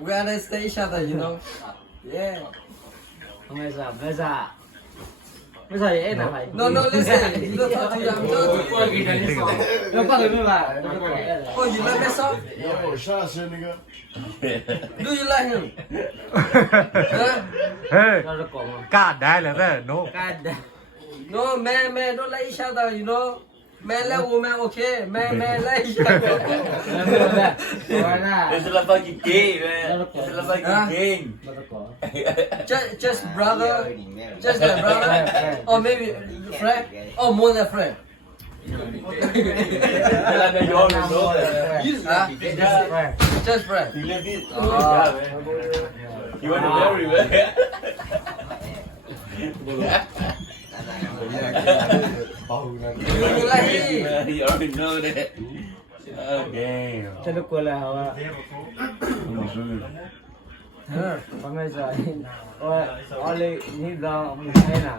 We understand each other, you know. Yeah. Mesa. Mesa ye na bhai. No, listen. You don't talk to you. I'm talking to you. Yo pa ke me ba. Oh, you like that song? Yo, shut up, nigga. Do you like him? Huh? Hey, Nó có mà. cả đai là thế, no. Cái No, man, don't like each other, you know. Man like woman, okay. Man like each other. Nó It's a fucking game, man. It's a fucking game. có. Just brother. Just like brother. Or maybe friend. Or more than friend. Là nó vô rồi, nó. Huh? Just friend. He left it. Yeah, man. You want to go everywhere. You like him? You already know that. Oh, damn. Cho nó quên là hả? Có mấy giờ. Ôi, Oli, nhìn ra, hay là